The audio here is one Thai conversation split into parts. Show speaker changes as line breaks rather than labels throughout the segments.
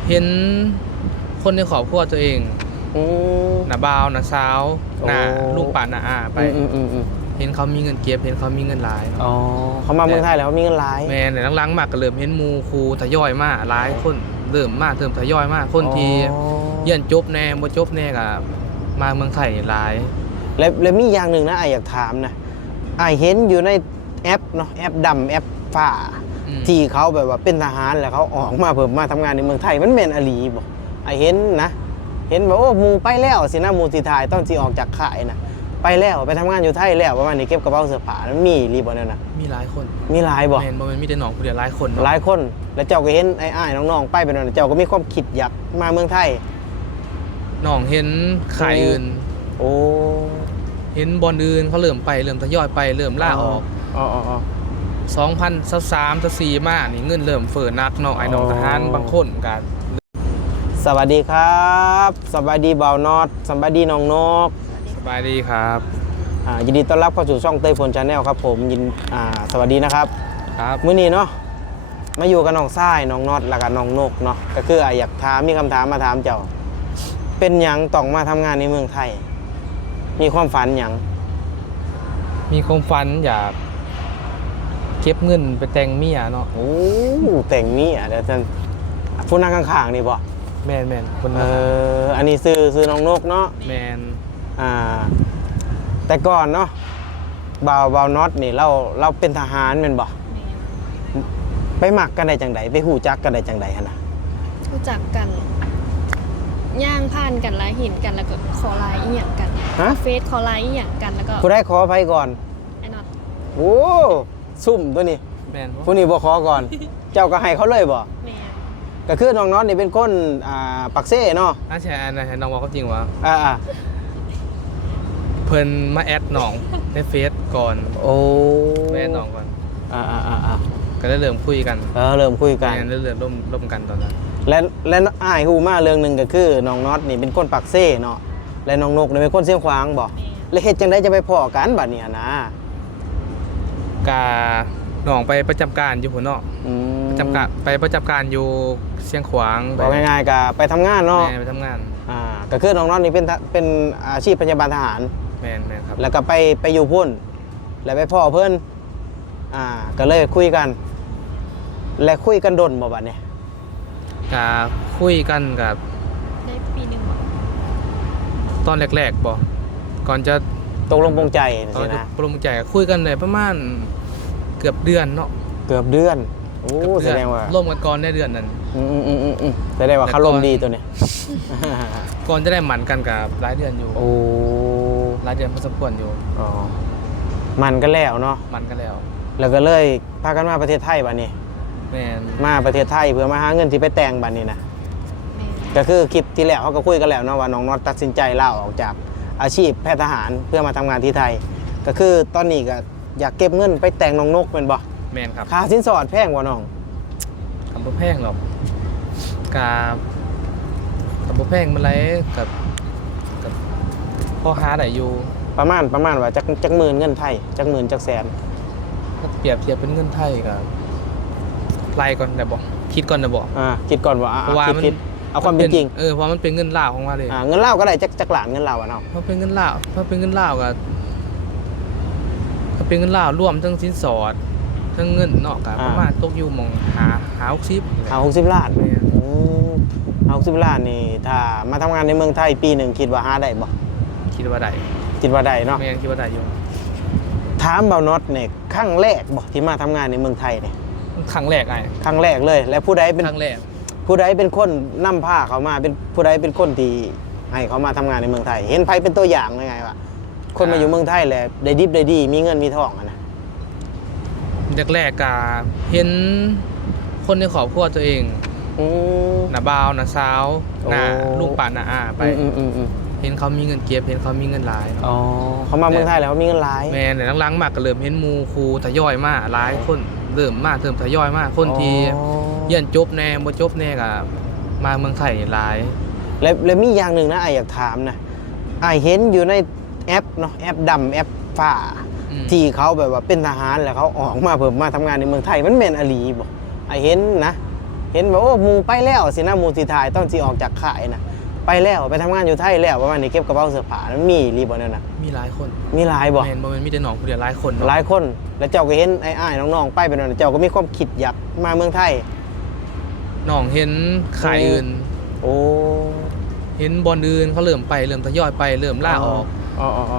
เห็นคนในครอบครัวตัวเอง
อืม
น้าบ่าวน้าสาว
โอ้
น้าลูกป้าน้าอาไปเห็นเขามีเงินเก็บเห็นเขามีเงินหลายเนาะ
อ๋อเขามาเมืองไทยแล้วเขามีเงินหลาย
แม่ในหลังๆมาก็เริ่มเห็นหมู่ครูทยอยมาหลายคนเริ่มทยอยมาคนที่เรียนจบแน่บ่จบแน่ก็มาเมืองไทยหลาย
แล้วมีอย่างหนึ่งนะไออยากถามนะไอเห็นอยู่ในแอปเนาะแอปดำแอปฝ้าที่เขาแบบว่าเป็นทหารแล้วเขาออกมาเพิ่มมาทำงานในเมืองไทยมันแม่นอหลีบ่ไอเห็นนะเห็นแบบโอ้หมูไปแล้วสินะหมูสิถ่ายต้องสิออกจากค่ายนะไปแล้วไปทำงานอยู่ไทยแล้วประมาณนี้เก็บกระเป๋าเสื้อผ้ามันมีรีบ่เนี่ยนะ
มีหลายคน
มีหลายบ่
แม่นบ่แม่นมีแต่น้องผู้เดียวหลายคนเนาะ
หลายคนแล้วเจ้าก็เห็นไอ้ๆน้องๆไปเป็นว่าเจ้าก็มีความคิดอยากมาเมืองไทย
น้องเห็นค่ายอื่น
โอ้
เห็นบอลอื่นเขาเริ่มไปเริ่มทยอยไปเริ่มล่าออก
อ๋อ
2023 24มานี่เงินเริ่มเฟ้อนักเนาะไอ้น้องทหารบางคนก็
สวัสดีครับสวัสดีบ่าวนอตสวัสดีน้องนก
สบายดีครับ
ยินดีต้อนรับเข้าสู่ช่องเต้ยพลชาแนลครับผมสวัสดีนะครับ
ครับ
มื้อนี้เนาะมาอยู่กับน้องทรายน้องนอตแล้วก็น้องนกเนาะก็คืออยากถามมีคำถามมาถามเจ้าเป็นหยังต้องมาทำงานในเมืองไทย มีความฝันหยัง
มีความฝันอยากเก็บเงินไปแต่งเมียเนาะ
โอ้แต่งนี่เดี๋ยวท่านผู้นั่งข้างๆนี่บ่
แม่นคน
อันนี้ซื้อน้องนกเนาะ
แมน
แต่ก่อนเนาะบ่าวน็อตนี่เราเป็นทหารแม่นบ่ไปหมักกันได้จังไดไปหูจักกันได้จังไดหั่นน่ะ
รู้จักกันย่างผ่านกันแล้วเห็นกันแล้วก็ขอไลน์อีหยังกัน
ฮะ
เฟซขอไลน์อีหยังกันแล้วก็
ผู้ใดขอไปก่อน
ไอ้น็อต
โอ้ซุ่มตัวนี้
แมน
ผู้นี้บ่ขอก่อน เจ้าก็ให้เขาเลยบ่
แม่
ก็คือน้องน็อตนี่เป็นคนปักเซ่เนาะ
น่าแชร์ให้น้องบอกเขาจริงวะ
อ่า
เพิ่นมาแอดน้องในเฟซก่อน
โอ้
แม่น้องก่อน
อ่า
ก็ได้เริ่มคุยกัน
เริ่มคุยกัน
แม่นได้เริ่มร่วมกันตอนนั้น
และอ้ายฮู้มาเรื่องหนึงก็คือน้องน็อตนี่เป็นคนปักเซ่เนาะและน้องนกนี่เป็นคนเสียงขวางบ่
แม่
แล้วเฮ็ดจังไดจะไปพ้อกันบัดเนี้นะ
กาน้องไปประจำการอยู่หัวเนาะประจำการอยู่เชียงขวาง
บอกง่ายๆก็ไปทำงานเนาะ
แม่ไปทำงาน
ก็คือน้องน็อตนี่เป็นอาชีพพยาบาลทหาร
แม่นครับ
แล้วก็ไปอยู่พุ่น แล้วไปพ่อเพิ่นก็เลยคุยกัน และคุยกันดนบ่บัดนี้
กาคุยกันกับ
ได้ปีหนึงบ่
ตอนแรกๆบ่ก่อนจะ
ตกลงปรงใจ
ตอน
สิ
จะ
นะ
ปรุงใจคุยกันเลยประมาณเกือบเดือนเนาะ
เกือบเดือนโอ้
เกือบ
แส
เอน
ดงว่า
ร่วมกันก่อนได้เดือนนั้น
แสดงว่าเขาลมณ์ดีตัวเนี้ย
ก่อนจะได้หมั่นกันกับหลายเดือนอยู่
โอ้
หลายเดือนพอสมควรอยู่
อ๋อมันก็แล้วเนาะ
หมันกันแล้ว
แล้วก็เลยพากันมาประเทศไทยบัดนี้
แม่น
มาประเทศไทยเพื่อมาหาเงินที่ไปแต่งบัดนี้นะ
แม่
ก็คือคลิปที่แล้วเขาก็คุยกันแล้วเนาะว่าน้องน็อตตัดสินใจลาออกจากอาชีพแพทย์ทหารเพื่อมาทำงานที่ไทย ก็คือตอนนี้ก็อยากเก็บเงินไปแต่งน้องนกเป็นบ่
แม่นครับ
ค่าสินสอดแพงกว่าน้อง
ทำบ่แพงหรอกกาทำบ่แพงมันไรกับพ่อหาได้อยู่
ประมาณว่าจักหมื่นเงินไทยจักหมื่นจักแสน
ถ้าเปรียบเทียบเป็นเงินไทยกับไล่ก่อนได้บ่คิดก่อนได้บ่
คิดก่อนว่า
เพราะว่ามัน
คิดเอาความเป็นจริง
เพราะมันเป็นเงินลาวของว่าเลย
เงินเล่าวก็ได้จักหลานเงินเล่าวอะเนาะ
เพราะเป็นเงินลาวถ้าเป็นเงินลาวก็ถ้าเป็นเงินลาวรวมทั้งสินสอดทั้งเงินเนาะก็ประมาณตกอยู่หม่องหา60
เอา60 ล้าน
แม่น
เอา60 ล้านนี่ถ้ามาทำงานในเมืองไทยปีหนึ่งคิดว่าหาได้บ่
คิดว่าได้
คิดว่าได้เนาะ
แม่นคิดว่าได้อยู่
ถามเบาน็อตเนี่ยครั้งแรกบ่ที่มาทำงานในเมืองไทยเนี่ย
ครั้งแรกไอ้
ครั้งแรกเลย และผู้ใดเป็น
ครั้งแรก
ผู้ใดเป็นคนนำพาเขามาเป็นผู้ใดเป็นคนที่ให้เขามาทำงานในเมืองไทย เห็นไผเป็นตัวอย่างยังไงวะคนมาอยู่เมืองไทยแหละได้ดิบได้ดีมีเงินมีทองอะนะ
แรกๆก็เห็นคนในครอบครัวตัวเอง
อืม
น้าบ่าวน้าสาว
โอ้
น้าลูกป้าน้าอาไป เห็นเขามีเงินเก็บเห็นเขามีเงินหลายเนาะ
อ๋อเขามาเมืองไทยแล้วเขามีเงินหลาย
แม่ในหลังๆมาก็เริ่มเห็นหมู่ครูทยอยมาหลายคนเริ่มทยอยมาคนที่เรียนจบแน่บ่จบแน่ก็มาเมืองไทยหลาย
และมีอย่างหนึ่งนะไออยากถามนะไอเห็นอยู่ในแอปเนาะแอปดำแอปฝ้าที่เขาแบบว่าเป็นทหารแล้วเขาออกมาเพิ่มมาทำงานในเมืองไทยมันแม่นอหลีบ่ไอเห็นนะเห็นว่าโอ้หมู่ไปแล้วสินะหมู่สิถ่ายต้องสิออกจากค่ายนะไปแล้วไปทำงานอยู่ไทยแล้วประมาณนี้เก็บกระเป๋าเสื้อผ้ามันมีรีบ่นั่นน่ะ
มีหลายคน
มีหลายบ่
แม่นบ่แม่นมีแต่น้องผู้เดียวหลายคนเนาะ
หลายคนแล้วเจ้าก็เห็นไอ้ายๆน้องๆไปเป็นนั่นเจ้าก็มีความคิดอยากมาเมืองไทย
น้องเห็นขายอื่น
โอ้
เห็นบอลอื่นเขาเริ่มไปเริ่มทยอยไปเริ่มล่าออก
อ๋อ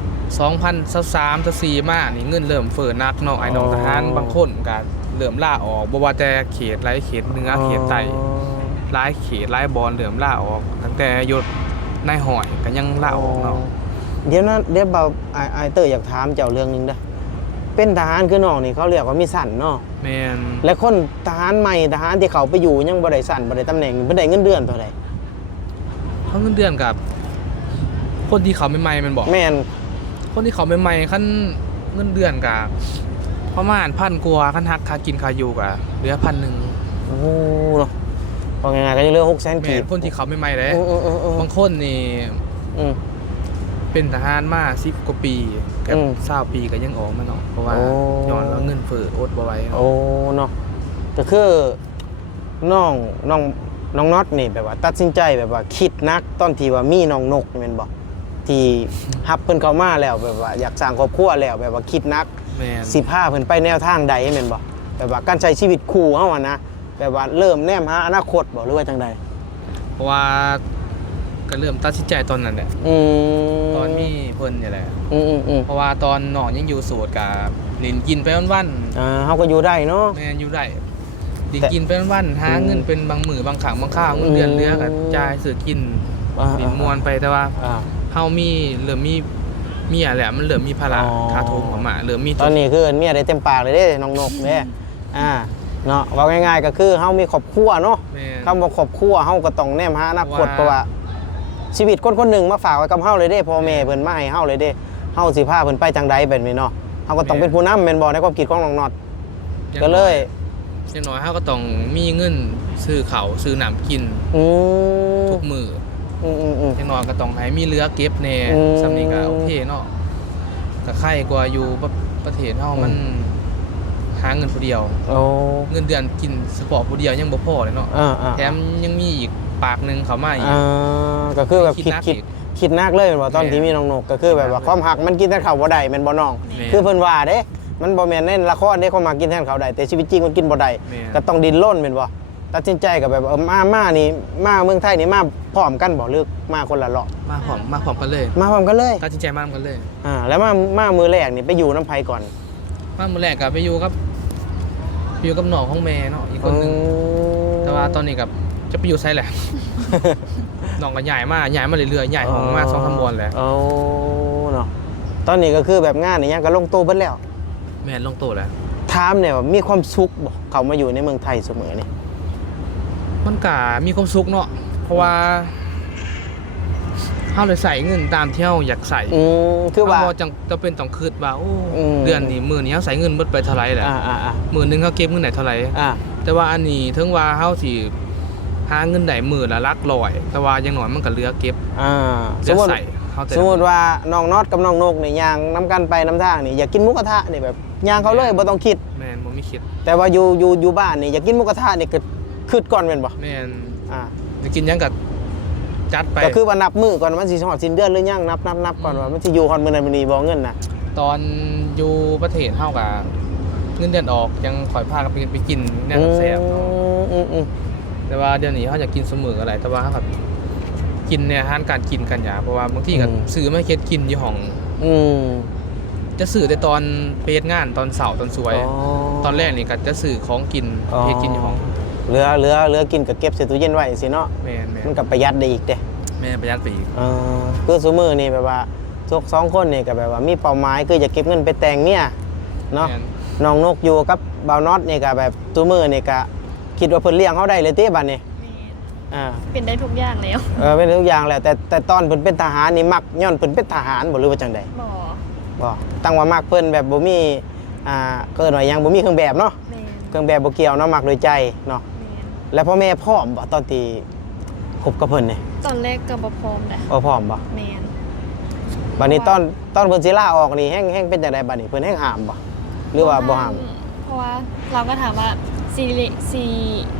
2023 24มานี่เงินเริ่มเฟ้อนักเนาะไอ้น้องทหารบางคนก็เริ่มล่าออกบ่ว่าแต่เขตหลายเขตเหนือเขตใต้หลายเขตหลายบอลเริ่มล่าออกตั้งแต่ยศนายห้อยก็ยังล่าออกเนาะ
เดี๋ยวนะเดี๋ยวเบาไอ้เตอร์อยากถามเจ้าเรื่องหนึงเด้อเป็นทหารคือน้องนี่เขาเรียกว่ามีสั่นเนาะ
แม่น
และคนทหารใหม่ทหารที่เขาไปอยู่ยังบ่ได้สั่นบ่ได้ตำแหน่งบ่ได้เงินเดือนเท่าใด
เขาเงินเดือนกับคนที่เขาใหม่ๆแมันบอก
แม่น
คนที่เขาใหม่ๆคันเงินเดือนกับประมาณ1,000 กว่าคันหักค่ากินค่าอยู่ก็เหลือ1,000
โอ้เนาะว่าไงๆก็ยังเหลือ600,000
แม่
กีบ
นคนที่เขาใหม่ๆเลย
เออ
บางคนนี่
อืม
เป็นทหารมา10 กว่าปีกับ
อืม
20 ปีก็ยังออกมาเนาะเพราะว่า
โอ้
ย้อนว่าเงินเฟ้ออดบ่ไหวเนาะ
โอ้เนาะก็คือน้องน็อตนี่แบบว่าตัดสินใจแบบว่าคิดนักตอนที่ว่ามีน้องนกนี่แม่นบ่ที่ฮับเพิ่นเข้ามาแล้วแบบว่าอยากสร้างครอบครัวแล้วแบบว่าคิดนัก
แม่น
สิพาเพิ่นไปแนวทางใดแม่นบ่แบบว่าการใช้ชีวิตคู่เฮาอะนะแบบว่าเริ่มแนมหาอนาคตบ่หรือว่าจังใด
เพราะว่าก็เริ่มตัดสินใจตอนนั้นแหละ
อืม
ตอนมีเพิ่นนี่แหละ
อืม
เพราะว่าตอนน้องยังอยู่โสดกับลินกินไปวันๆ
เฮาก็อยู่ได้เนาะ
แม่นอยู่ได้ดิ
แต่
กินเป็นวันหาเงินเป็นบางมื้อบางครั้งบางข้าวเงินเดือนเหลือก็จ่ายซื้อกิน
อ่า
ดินมวนไปแต่ว่า
อ่า
เฮามีเริ่มมีเมียแหละมันเริ่มมีภาระ
อ๋อ
ค่าโทรเข้ามาเริ่มมี
ตอนนี้คือเมียได้เต็มปากเลยเด้น้องนกเด้เนาะเว้าง่ายๆก็คือเฮามีครอบครัวเนาะ
แม่น
คำว่าครอบครัวเฮาก็ต้องแนมหาอนาคตเพ
ว่า
ราะว่าชีวิตคนคนหนึ่งมาฝากไว้กับเฮาเลยเด้พ่อแม่เพิ่นมาให้เฮาเลยเด้เฮาสิพาเพิ่นไปจังใดแบบนี้เนาะเฮาก็ต้องเป็นผู้นำแม่นบ่ในความคิดของน้องน็อตก็เลย
อย่างน้อยเฮาก็ต้องมีเงินซื้อข้าวซื้อน้ำกิน
อืม
ทุกมื้อ
อืม
อย่างน้อยก็ต้องให้มีเหลือเก็บแน่
อืม
สำนี้ก็โอเคเนาะก็ใครกว่าอยู่ประเทศเฮามันหาเงินผู้เดียว
โอ้
เงินเดือนกินเฉพาะผู้เดียวยังบ่พอเลยเนาะ แถมยังมีอีกปากหนึงเข้ามาอีก
ก็คือแบบ
คิ
คิ
ด
ด
หนัก
คิด
อีก
คิดหนักเลยแม่นบ่ตอน
แม่น
ที่มีน้องนกก็คือแบบว่าความหักมันกินแทนข้าวบ่ได้แม่นบ่น้อง
แม่น
คือเพิ่นว่าเด้มันบ่แม่นในละครเด้ความหักกินแทนข้าวได้แต่ชีวิตจริงมันกินบ่ได้
แม่น
ก็ต้องดิ้นรนแม่นบ่ตัดสินใจก็แบบมานี่มาเมืองไทยนี่มาพร้อมกันบ่หรือมาคนละเลาะ
มาพร้อมกันเลย
มาพร้อมกันเลย
ตัดสินใจมาพร้อมกันเลย
แล้วมามือแรกนี่ไปอยู่น้ำไผก่อน
มามื้อแรกก็ไปอยู่กับน้องของแม่เนาะอีกคนหนึงแต่ว่าตอนนี้กับจะไปอยู่ไสแห ละ น้องก็ย้ายมาเรื่อยๆย้ายห้องมา2-3บอนแหละ
โอ้เนาะตอนนี้ก็คือแบบงานนี่ยังก็ลงตัวเบิดแล้ว
แม่นลงโตแล้ว
ถามเนี่ยว่ามีความสุขบ่เขามาอยู่ในเมืองไทยเสมอนี่
มันก็มีความสุขเนาะเพราะว่าเฮาเลยใส่เงินตามที่เฮาอยากใส่
คือว่า
เฮาบ่จังเป็นต้องคิดว่าโอ้
อืม
เดือนนี้มื้อนี้เฮาใส่เงินเบิดไปเท่าไหร่แหละ มื้อหนึงเฮาเก็บเงินได้เท่าไหร่
อ่า
แต่ว่าอันนี้ถึงว่าเฮาสิหาเงินได้มื้อละหลักร้อยแต่ว่าอย่างน้อยมันก็เหลือเก็บ
ส
เหลื
ม
อ
มติ
ใส่เฮาแต่
สมมติว่าน้องน็อตกับน้องนกนี่ย่างน้ำกันไปน้ำทางนี่อยากกินหมูกระทะนี่แบบย่างเขาเลยบ่ต้องคิด
แม่นบ่มีคิด
แต่ว่าอยู่บ้านนี่อยากกินหมูกระทะนี่ก็คิดก่อนแม่นบ่
แม่น
อ่า
จะกินหยังก็จัดไป
ก็คือว่านับมื้อก่อนมันสิฮอดสิ้นเดือนหรือยังนับก่อนว่ามันสิอยู่ฮอดมื้อนั้นมื้อนี้บ่เงินน่ะ
ตอนอยู่ประเทศเฮาก็เงินเดือนออกยังข่อยพากันไปกินแนวแซ่บๆเนาะ
อืม
แต่ว่าเดี๋ยวนี้เขาอยากกินเสมออะไรแต่ว่าเขาแบบกินในอาหารการกินกันอย่าเพราะว่าบางทีก็ซื้อมาเฮ็ดกินอยู่ห้อง
อืม
จะซื้อแต่ตอนไปเฮ็ดงานตอนเสาร์ตอนสวย ตอนแรกนี่ก็จะซื้อของกินเฮ็ดกินอยู่ห้อง
เหลือกินก็เก็บใส่ตู้เย็นไว้สิเนาะ
แม่น
มันก็ประหยัดได้อีกเด้
แม่นประหยัดไปอีก
คือซุมื้อนี่แบบว่าทุก2คนนี่ก็แบบว่ามีเป้าหมายคือจะเก็บเงินไปแต่งเมียเนาะ
แม่น
น้องนกอยู่กับบ่าวน็อตนี่ก็แบบซุมื้อนี่ก็คิดว่าเพิ่นเลี้ยงเฮาได้เลยติบัดนี้
แม่น
อ่า
เป็นได้ทุกอย่างแล้ว
เป็นทุกอย่างแหละแต่ตอนเพิ่นเป็นทหารนี่มักย้อนเพิ่นเป็นทหารบ่หรือว่าจังใด
บ่
บ่ตั้งว่ามักเพิ่นแบบบ่มีเกินว่าหยังบ่มีเครื่องแบบเนาะ
แม่น
เครื่องแบบบ่เกี่ยวเนาะมักโดยใจเนาะ
แม่น
แล้วพ่อแม่พร้อมบ่ตอนที่คบกับเพิ่นนี่
ตอนแรกก็บ่พร้อมนะ
พร้อมบ่
แม่น
บัดนี้ตอนเพิ่นสิลาออกนี่แฮงเป็นจังไดบัดนี้เพิ่นแฮงห้ามบ่หรือว่าบ่ห้าม
เพราะว่าเราก็ถามว่าซี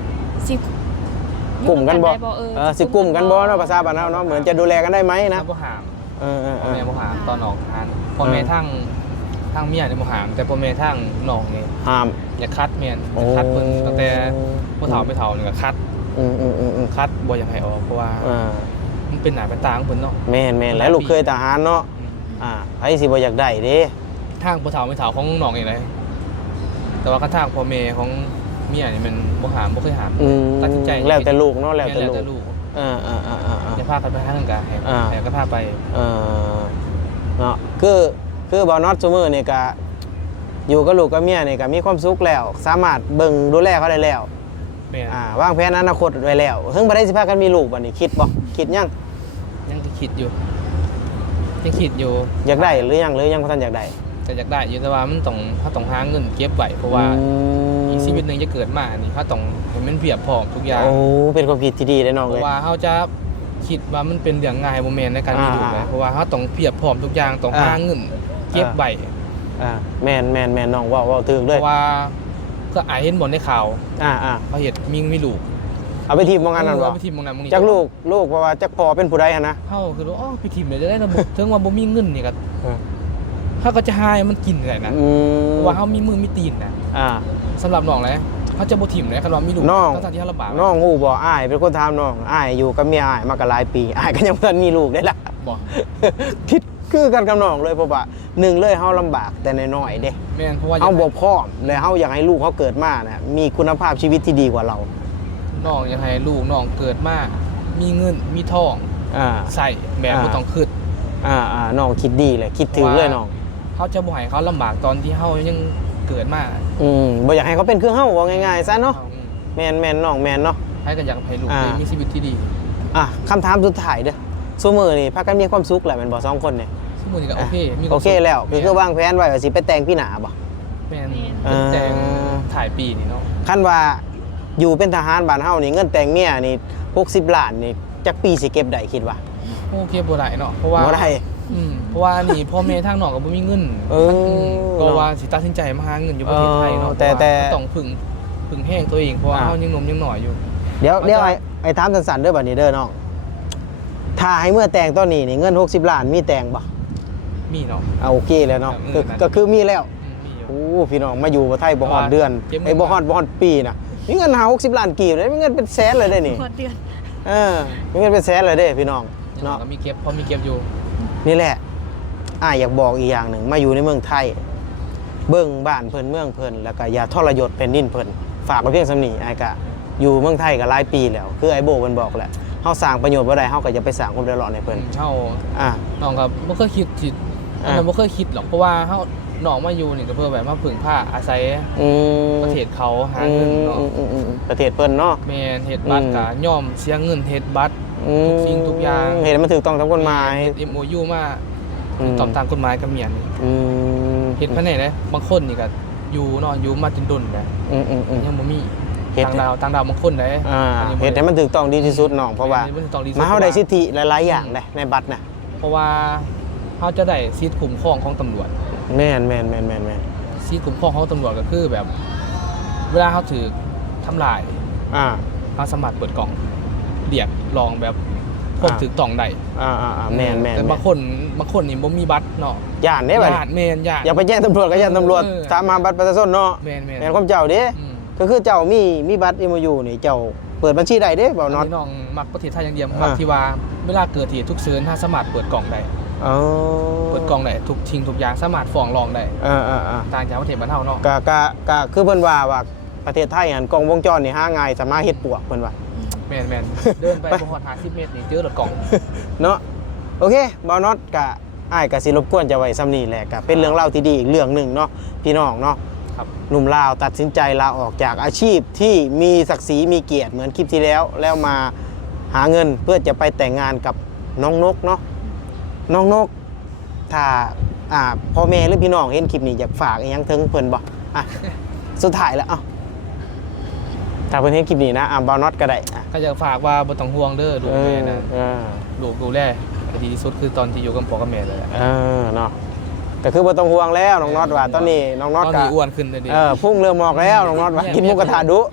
สิ
กลุ่มกันบ่
อยู่ได้
สิกลุ่มกันบ่เนาะภาษาบ้านเฮาเนาะเหมือนจะดูแลกันได้ไหมนะ
ถ้าบ่หาม
เออ
พ่อแม่บ่หามตอนออกทานพ่อแม่ทั้งเมียนี่บ่หามแต่พ่อแม่ทั้งน้องนี่
ห้าม
อย่าคัดแม่นอย่าคัดเพิ่นตั้งแต่ผู้เฒ่าไม่เฒ่านี่ก็คัด คัดบ่อยากให้ออกเพราะว่า มันเป็นหน้าเป็นตาของเพิ่นเนาะ
แม่นแล้วลูกเคยทหารเนาะไผสิบ่อยากได้เด้
ทางผู้เฒ่าไม่เฒ่าของน้องเองเลยแต่ว่าก็ทางพ่อแม่ของเมียนี่มันบ่หามบ่เคยหามตัดสินใจ
แล้วแต่ลูกเนาะแล้วแต่
แล้ว
ลูก
แต่ลูก
ๆ
จะพากันไปหาทางการให้ก็พาไป
เนาะคือบ่น็อตซุมื้อนี่ก็อยู่กับลูกกับเมียนี่ก็มีความสุขแล้ว สามารถเบิ่งดูแลเขาได้แล้ว
แม่น
วางแผนอนาคตไว้แล้วเพิ่งบ่ได้สิพากันมีลูกบัดนี้คิดบ่คิดยัง
ยังคิดอยู่ยังคิดอยู่
อยากได้หรือยังบ่ทันอยากได้
แต่อยากได้อยู่แต่ว่ามันต้องหาเงินเก็บไว้เพราะว่าอีกชีวิตหนึงจะเกิดมานี่เขาต้องให้มันเพียบพร้อมทุกอย่าง
โอ้เป็นความคิดที่ดีเลยน้อง
เพ
เลย
ราะว่าเขาจะคิดว่ามันเป็นเรื่องง่ายบ่แม่นในการมีลูกเลยเพราะว่าเขาต้องเพียบพร้อมทุกอย่างต้องหาเงินเก็บไว้
แม่นน้องเว้าถึง
เพ
เลย
ราะว่าก็อายเห็นบ่ในข่าว
ๆ
เขาเฮ็ดมีลูก
เอาไปทีมบ่งานนั่นบ่
เอาไปทีมบางนั้นบางนี้
จักลูกเพราะว่าจักพ่อเป็นผู้ใดหั่นนะ
เฮาคือว่าอ๋อไปทีมเลยจะได้ระบบถึงว่าบ่มีเงินนี่ก็
เออ
เขาก็จะหายมันกินได้นะเพราะว่าเขามีมือมีตีนนะ
อ่า
สำหรับน้องเลยเขาจะบ่ถิ่มเลยคันว่ามีลูก
น้อง
ทั้งที่เขาลำบาก
น้องฮู้บ่อ้ายเป็นคนถามน้องอ้ายอยู่กับเมียอ้ายมาก็หลายปีอ้ายก็ยังบ่ทันมีลูกได้ล่ะ
บ่
คิดคือกันกับน้องเลยเพราะว่าหนึ่งเลยเฮาลำบากแต่น้อยๆเด้
แม่นเพราะว่า
เฮาบ่พร้อมและเฮาอยากให้ลูกเขาเกิดมาน่ะมีคุณภาพชีวิตที่ดีกว่าเรา
น้องอยากให้ลูกน้องเกิดมามีเงินมีทอง
อ่า
ใส่แบบบ่ต้องคิด
น้องคิดดีเลยคิดถึงเลยน้อง
เขาจะบ่ให้เขาลำบากตอนที่เขายังเกิดมา
บ่อยากให้เขาเป็นคือเฮาว่าง่ายๆซะเนาะแม่นน้องแม่นเนาะ
ให้กันอยากให้ลูกได้มีชีวิตที่ดี
คำถามสุดท้ายเด้อซุมื้อนี่พากันมีความสุขแหละแม่นบ่สองคนนี่
สมมุติก็โอเคมี
โอเคแล้วคือวางแผนไว้ว่าสิไปแต่งพี่หน้าบ่
แม่นเป็นแต่งถ่ายปีนี่เนาะ
คันว่าอยู่เป็นทหารบ้านเฮานี่เงินแต่งเมียนี่60ล้านนี่จักปีสิเก็บได้คิดว่า
โอเคบ่ได้เนาะเพราะว่า
บ่ได้
เพราะว่านี่พ่อแม่ทางน้องก็บ่มีเงินก็ว่าสิตัดสินใจมาหาเงินอยู่ประเทศไทยเนาะแต่ต้องพึ่งแห้งตัวเองเพราะว่าเฮายังหนุ่มยังหน่อยอยู่
เดี๋ยวไอ้ถามสั้นๆเด้อบัดนี้เด้อน้องถ้าให้เมื่อแต่งตอนนี้นี่เงิน60ล้านมีแต่งบ่
มีเนาะ
โอเคแล้วเนาะ
ครับ
ก็คือมีแล้ว
มีอยู่
โอ้พี่น้องมาอยู่ประเทศไทยบ่ฮอดเดือน
เก็บเงิน
ไอ้บ่ฮอดปีน่ะมีเงิน60ล้านกีบเลยมีเงินเป็นแสนเลยได้นี่
พอเดือน
มีเงินเป็นแสนเลยเด้พี่น้อง
เนาะ
เนาะ
ก็มีเก็บพอมีเก็บอยู่
นี่แหละอยากบอกอีกอย่างหนึ่งมาอยู่ในเมืองไทย เบิ่งบ้านเพิ่นเมืองเพิ่นแล้วก็อย่าทรยศแผ่นดินเพิ่นฝากไว้เพียงสำนี้ก็อยู่เมืองไทยก็หลายปีแล้วคือไอ้โบเพิ่นบอกแหละเฮาสร้างประโยชน์บ่ได้เฮาก็อย่าไปสร้างความเดือดร้อนให้เพิ่น
เฮา
อ่า
น้องก็บ่เคยคิดสิอันนั้นบ่เคยคิดหรอกเพราะว่าเฮาน้องมาอยู่นี่ก็เพื่อแบบมาพึ่งพาอาศัยประเทศเขาหาเงินเนาะ
ประเทศเพิ่นเนาะ
แม่นเฮ็ดบัตรก็ยอมเสียเงินเฮ็ดบัตรทุกสิ่งทุกอย่าง
เห็นมันถูกต้องตามกฎหมาย
เฮ็ด MOU มาตามกฎหมายกับเมียนี่ เฮ็ดภายในเด้บางคนนี่ก็อยู่เนาะอยู่มาจนดนแหละยังบ่มี
เฮ็ด
ต่างดาวบางคนได้
เฮ็ดให้มันถูกต้องดีที่สุดน้องเพราะว่ามาเฮาได้สิทธิหลายๆอย่างได้ในบัตรน่ะ
เพราะว่าเฮาจะได้สิทธิ์คุ้มครองของตำรวจ
แม่น
สิทธิ์คุ้มครองของตำรวจก็คือแบบ เวลาเฮาถูกทำลาย เฮาสามารถเปิดกล่องเรียกลองแบบพบถูกต้องได้
แม่น
แต่บางคนนี่บ่มีบัตรเนาะ
ย่านเด้บัด
ญาติแม่นญาติ
อย่าไปแจ้งตำรวจก็แจ้งตำรวจตามมาบัตรประชาชนเนาะ
แม่น
แม่นความเจ้าเด้ก็คือเจ้ามีบัตร MOU นี่เจ้าเปิดบัญชีได้เด้บ่
อัน
น็อต
นี้น้องมักประเทศไทยอย่างเดียวมักที่ว่าเวลาเกิดเหตุทุกเฉินถ้าสามารถเปิดกล่องได้ เปิดกล่องได้ทุกทิ้งทุกอย่างสามารถฟ้องร้องได้ต่างจากประเทศบ้านเฮาเนาะ
ก็คือเพิ่นว่าประเทศไทยหั่นกล้องวงจรนี่หาง่ายสามารถเฮ็ดปวกเพิ่นว่า
แม่นเดินไปบ่ฮอด50 เมตรนี่เจอรถกล่อง
เนาะโอเคบ่น็อตก็อ้ายก็สิรบกวนจะไว้ซ้ำนี้แหละก็เป็นเรื่องเล่าที่ดีอีกเรื่องหนึงเนาะพี่น้องเนาะ
ครับ
หนุ่มลาวตัดสินใจลาออกจากอาชีพที่มีศักดิ์ศรีมีเกียรติเหมือนคลิปที่แล้วมาหาเงินเพื่อจะไปแต่งงานกับน้องนกเนาะน้องนกถ้าพ่อแม่หรือพี่น้องเห็นคลิปนี้อยากฝากอีหยังถึงเพิ่นบ่สุดท้ายแล้วถ้าเพิ่นเห็นคลิปนี้นะบ่าวน็อตก็ได้
ก็จะฝากว่าบ่ต้องห่วงเด้อลูกแม่นะลูกดูแลดีที่สุดคือตอนที่อยู่กับพ่อกับแม่เลยแหละ
เนาะก็คือบ่ต้องห่วงแล้วน้องน็อตว่าตอนนี้น้องน็อตก็
อ้วนขึ้นเลยดิ
พุ่งเริ่มออกแล้วน้องน็อตว่ากินหมูกระทะดุ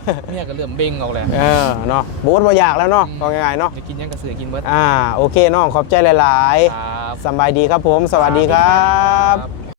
เมียก็เริ่มเบ่งออกแล้ว
เนาะโบ๊ทบ่อยากแล้วเนาะก็ง่ายๆเนาะ
ไปกินยังกระเสือกินเบิด
โอเคน้องขอบใจหลาย
ครับ
ๆสำบายดีครับผม สวัสดีครับ